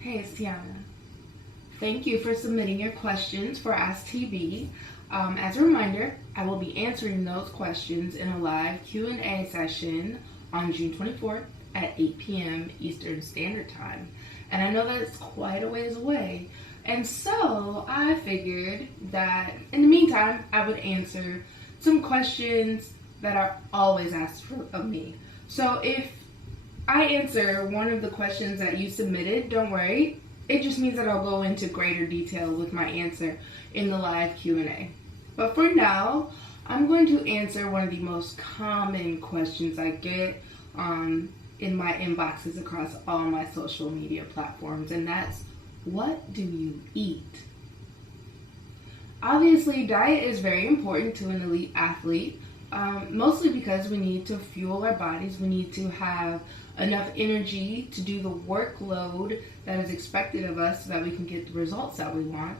Hey, it's Tiana. Thank you for submitting your questions for Ask TB. As a reminder, I will be answering those questions in a live Q&A session on June 24th at 8 p.m. Eastern Standard Time. And I know that it's quite a ways away. And so I figured that in the meantime, I would answer some questions that are always asked of me. So if I answer one of the questions that you submitted, don't worry. It just means that I'll go into greater detail with my answer in the live Q&A. But for now, I'm going to answer one of the most common questions I get in my inboxes across all my social media platforms, and that's, what do you eat? Obviously, diet is very important to an elite athlete, mostly because we need to fuel our bodies. We need to have enough energy to do the workload that is expected of us so that we can get the results that we want.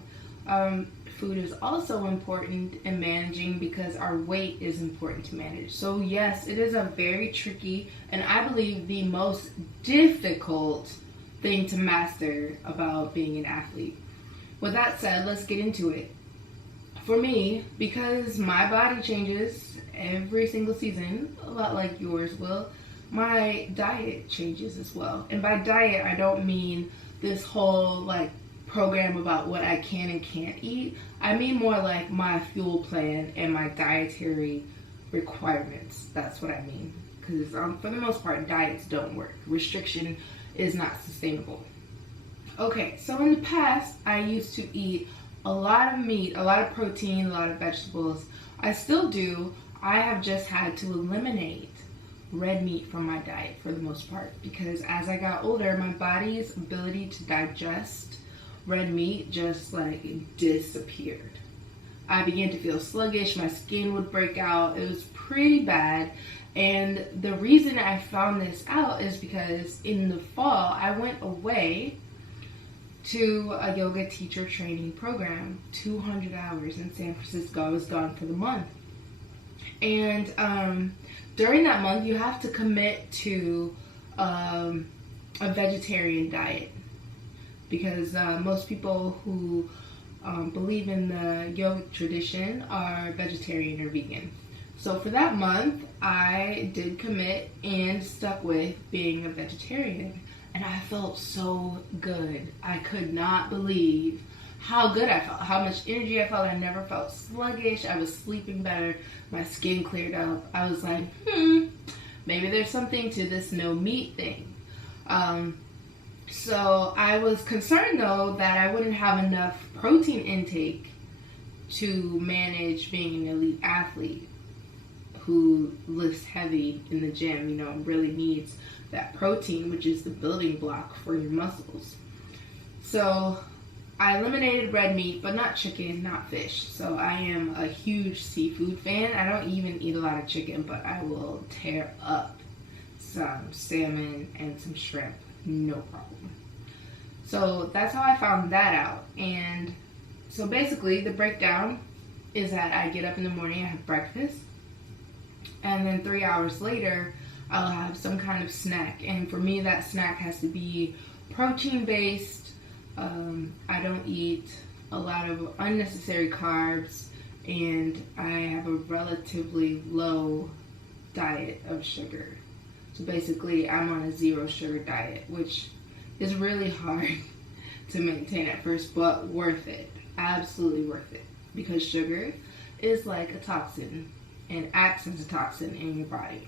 Food is also important in managing because our weight is important to manage. So yes, it is a very tricky and I believe the most difficult thing to master about being an athlete. With that said, let's get into it. For me, because my body changes every single season, a lot like yours will, my diet changes as well. And by diet, I don't mean this whole program about what I can and can't eat. I mean more like my fuel plan and my dietary requirements. That's what I mean. Because for the most part, diets don't work. Restriction is not sustainable. Okay, so in the past, I used to eat a lot of meat, a lot of protein, a lot of vegetables. I still do. I have just had to eliminate red meat from my diet for the most part because as I got older, my body's ability to digest red meat just disappeared. I began to feel sluggish, my skin would break out. It was pretty bad. And the reason I found this out is because in the fall, I went away to a yoga teacher training program, 200 hours in San Francisco. I was gone for the month. And during that month, you have to commit to a vegetarian diet because most people who believe in the yogic tradition are vegetarian or vegan. So for that month, I did commit and stuck with being a vegetarian. And I felt so good. I could not believe how good I felt, how much energy I felt. I never felt sluggish. I was sleeping better. My skin cleared up. I was like, maybe there's something to this no meat thing. So I was concerned, though, that I wouldn't have enough protein intake to manage being an elite athlete who lifts heavy in the gym, really needs that protein, which is the building block for your muscles. So I eliminated red meat, but not chicken, not fish. So I am a huge seafood fan. I don't even eat a lot of chicken, but I will tear up some salmon and some shrimp, no problem. So that's how I found that out. And so basically the breakdown is that I get up in the morning, I have breakfast, and then 3 hours later, I'll have some kind of snack. And for me, that snack has to be protein-based. I don't eat a lot of unnecessary carbs, and I have a relatively low diet of sugar. So basically, I'm on a zero sugar diet, which is really hard to maintain at first, but worth it. Absolutely worth it. Because sugar is like a toxin and acts as a toxin in your body.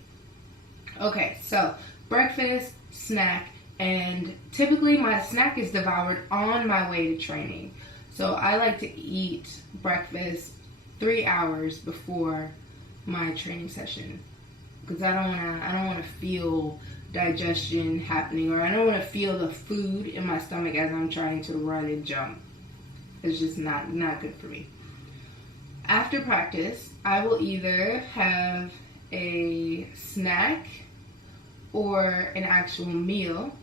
Okay, so breakfast, snack, and typically my snack is devoured on my way to training. So I like to eat breakfast 3 hours before my training session because I don't want to feel digestion happening, or I don't want to feel the food in my stomach as I'm trying to run and jump. It's just not good for me. After practice, I will either have a snack or an actual meal.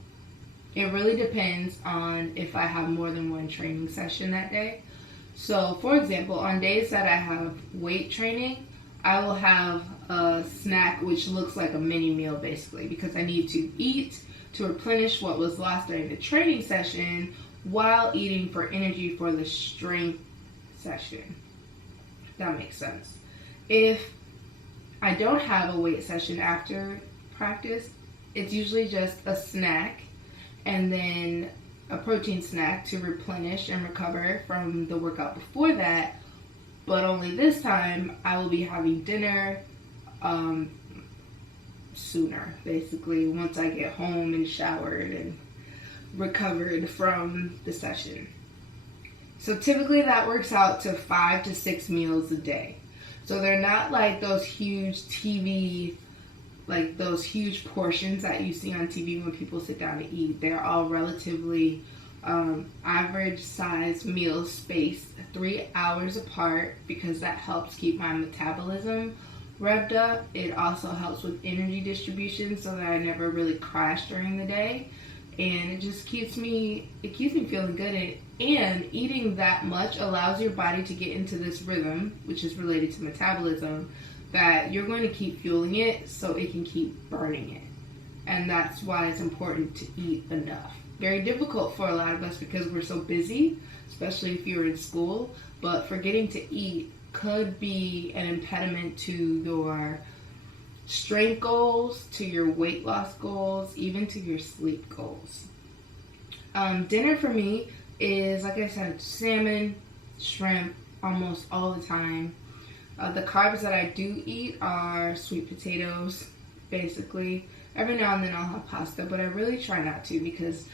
It really depends on if I have more than one training session that day. So, for example, on days that I have weight training, I will have a snack which looks like a mini meal basically because I need to eat to replenish what was lost during the training session while eating for energy for the strength session. That makes sense. If I don't have a weight session after practice, it's usually just a snack and then a protein snack to replenish and recover from the workout before that. But only this time I will be having dinner sooner, basically, once I get home and showered and recovered from the session. So typically that works out to 5 to 6 meals a day. So they're not like those huge TV, like those huge portions that you see on TV when people sit down to eat. They're all relatively average size meals spaced 3 hours apart, because that helps keep my metabolism revved up. It also helps with energy distribution so that I never really crash during the day, and it just keeps me feeling good. And eating that much allows your body to get into this rhythm, which is related to metabolism, that you're going to keep fueling it so it can keep burning it. And that's why it's important to eat enough. Very difficult for a lot of us because we're so busy, especially if you're in school, but forgetting to eat could be an impediment to your strength goals, to your weight loss goals, even to your sleep goals. Dinner for me is, like I said, salmon, shrimp, almost all the time. The carbs that I do eat are sweet potatoes, basically. Every now and then I'll have pasta, but I really try not to because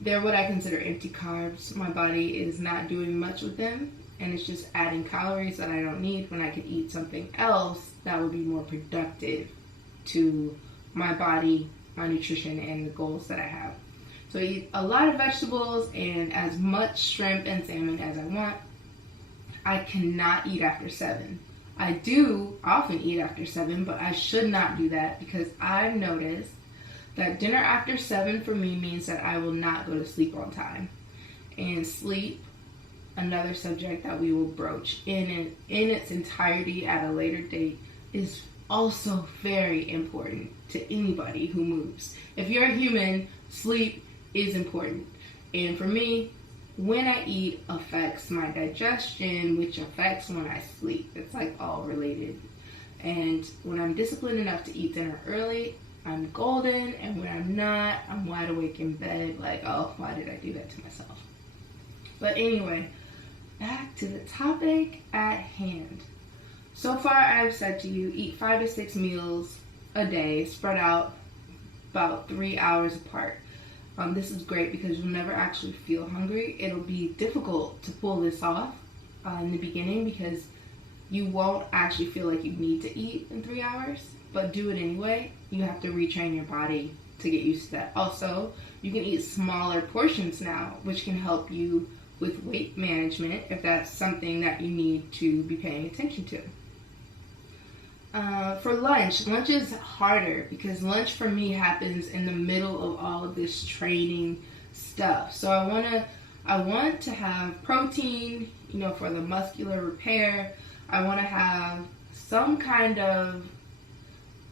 they're what I consider empty carbs. My body is not doing much with them, and it's just adding calories that I don't need when I could eat something else that would be more productive to my body, my nutrition, and the goals that I have. So I eat a lot of vegetables and as much shrimp and salmon as I want. I cannot eat after 7. I do often eat after 7, but I should not do that because I've noticed that dinner after 7 for me means that I will not go to sleep on time. And sleep, another subject that we will broach in its entirety at a later date, is also very important to anybody who moves. If you're a human, sleep is important. And for me, when I eat affects my digestion, which affects when I sleep. It's like all related. And when I'm disciplined enough to eat dinner early, I'm golden, and when I'm not, I'm wide awake in bed like, oh, why did I do that to myself? But anyway, back to the topic at hand. So far, I've said to you, eat 5 to 6 meals a day, spread out about 3 hours apart. This is great because you'll never actually feel hungry. It'll be difficult to pull this off in the beginning because you won't actually feel like you need to eat in 3 hours, but do it anyway. You have to retrain your body to get used to that. Also, you can eat smaller portions now, which can help you with weight management if that's something that you need to be paying attention to. For lunch is harder because lunch for me happens in the middle of all of this training stuff. So I want to have protein, for the muscular repair. I want to have some kind of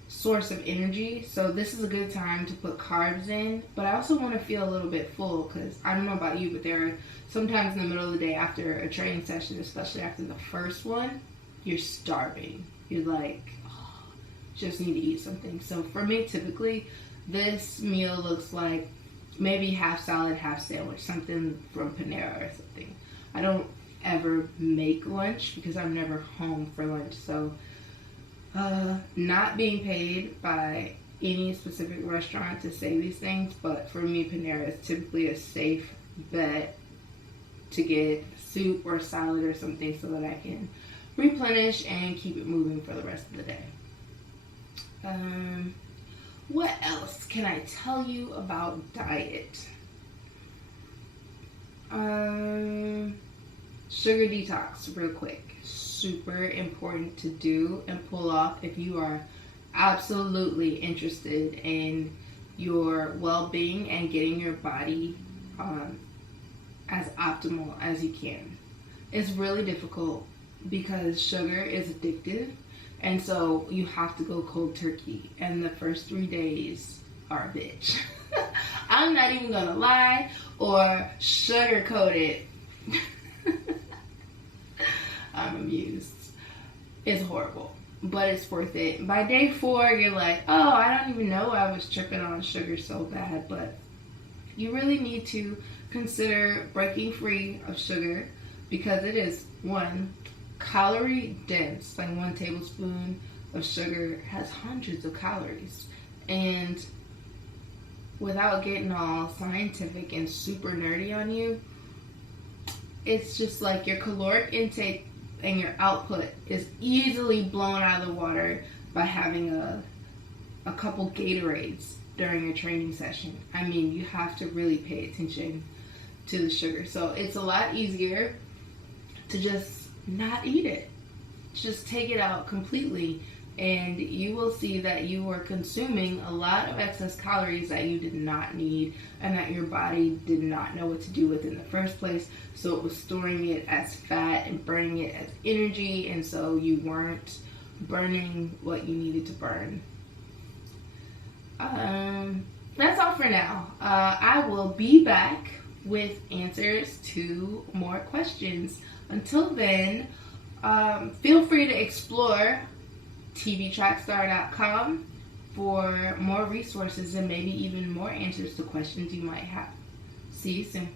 source of energy. So this is a good time to put carbs in, but I also want to feel a little bit full because I don't know about you, but there are sometimes in the middle of the day after a training session, especially after the first one, you're starving. You're like, oh, just need to eat something. So for me, typically, this meal looks like maybe half salad, half sandwich, something from Panera or something. I don't ever make lunch because I'm never home for lunch. So not being paid by any specific restaurant to say these things, but for me, Panera is typically a safe bet to get soup or salad or something so that I can replenish and keep it moving for the rest of the day. What else can I tell you about diet? Sugar detox, real quick. Super important to do and pull off if you are absolutely interested in your well-being and getting your body as optimal as you can. It's really difficult because sugar is addictive, and so you have to go cold turkey, and the first 3 days are a bitch. I'm not even gonna lie or sugarcoat it. I'm amused. It's horrible, but it's worth it. By day 4, you're like, oh, I don't even know I was tripping on sugar so bad, but you really need to consider breaking free of sugar because it is, one, calorie dense. Like 1 tablespoon of sugar has hundreds of calories. And without getting all scientific and super nerdy on you, it's just like your caloric intake and your output is easily blown out of the water by having a couple Gatorades during a training session. I mean, you have to really pay attention to the sugar. So it's a lot easier to just not eat it. Just take it out completely, and you will see that you are consuming a lot of excess calories that you did not need and that your body did not know what to do with in the first place. So it was storing it as fat and burning it as energy, and so you weren't burning what you needed to burn. That's all for now. I will be back with answers to more questions. Until then, feel free to explore tvtrackstar.com for more resources and maybe even more answers to questions you might have. See you soon.